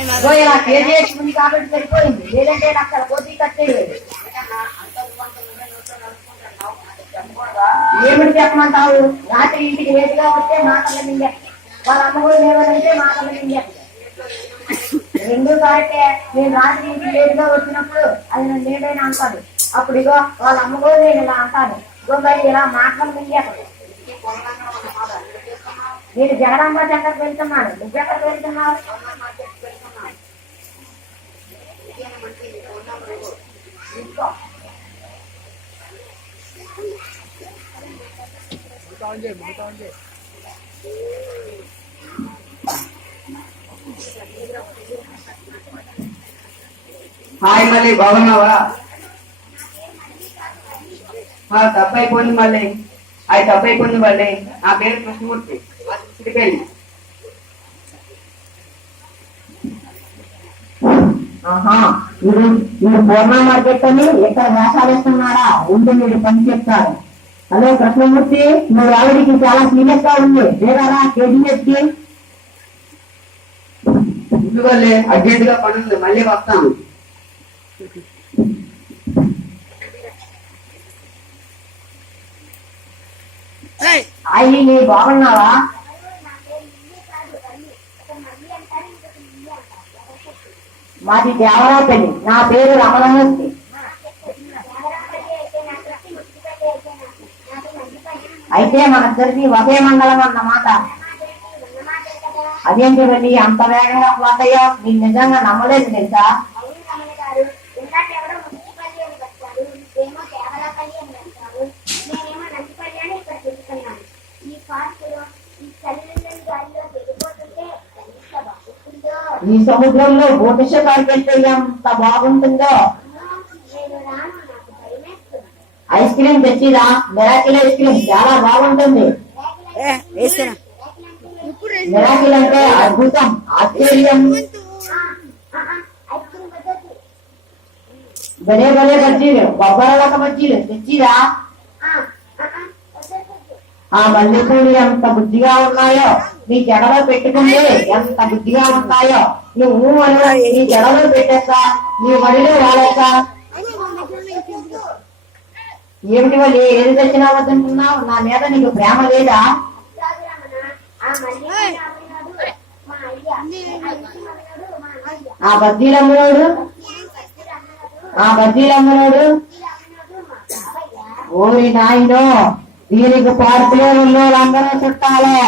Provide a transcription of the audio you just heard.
ఇలా కేజీ వేసుకుంది కాబట్టి సరిపోయింది, లేదంటే అక్కడ పోటీ కట్టేయలేదు. ఏమిటి చెప్పమంటావు? రాత్రి ఇంటికి లేటుగా వస్తే మాటలు మింగే, వాళ్ళ అమ్మ కూడా లేవనంటే మాటలు మింగే. రెండు కరెక్టే. నేను రాత్రి ఇంటికి లేటుగా వచ్చినప్పుడు అది నన్ను లేటైనా అంటాను. అప్పుడు ఇగో వాళ్ళ అమ్మ కూడా నేను ఇలా అంటాను. ఇగో మరి ఇలా మాటలు మింగే. నేను జగదాంబ సెంటర్కి వెళ్తున్నాను, నువ్వెక్కడికి వెళ్తున్నావు? హాయ్ మళ్ళీ బాగున్నావా? తప్పైపోయింది మళ్ళీ, అది తప్పైపోయింది మళ్ళీ. నా పేరు కృష్ణమూర్తి, చిటికెళ్ళి. మీరు పూర్ణ మార్కెట్ అని ఎక్కడ వేషాలు వేస్తున్నారా? ఉంటే మీరు పని చెప్తారు. హలో కృష్ణమూర్తి, నువ్వు ఆవిడికి చాలా సీరియస్ గా ఉంది, వేరారా కేజీఎస్కి? ఇందువల్లే అర్జెంట్ గా పని ఉంది, మళ్ళీ వస్తాను. అయ్యి నీ బాగున్నావా? మాది దేవరాపల్లి, నా పేరు రమణమూర్తి. అయితే మనిద్దరిది ఒకే మండలం అన్నమాట. అదేంటి వెళ్ళి అంత వేగంగా ఫ్లాట్ అయ్యా? నేను నిజంగా నమ్మలేదు తెలుసా. ఈ సముద్రంలో బోటు షికారుకి వెళ్తే ఎంత బాగుంటుందో. ఐస్ క్రీమ్ తెచ్చిరా, మిరాకిల్ ఐస్ క్రీమ్ చాలా బాగుంటుంది. మిరాకిల్ అంటే అద్భుతం, ఆశ్చర్యం. భలే భలే బజ్జీలు, బొబ్బరలక బజ్జీలు తెచ్చిరా. ఆ మల్లెపూలు ఎంత బుద్ధిగా ఉన్నాయో, నీ జడలో పెట్టుకుంటే ఎంత బుద్ధిగా ఉంటాయో. నువ్వు అలా నీ జడలో పెట్టేస్తా, నీ మడిలో వాడేస్తా. ఏమిటి వాళ్ళు ఏది తెచ్చినా వద్దంటున్నావు? నా మీద నీకు ప్రేమ లేదా? ఆ బజ్జీలమ్మనోడు ఓరి నాయనో, దీనికి పార్కులో ఉన్న వాళ్ళందరూ చుట్టాలే.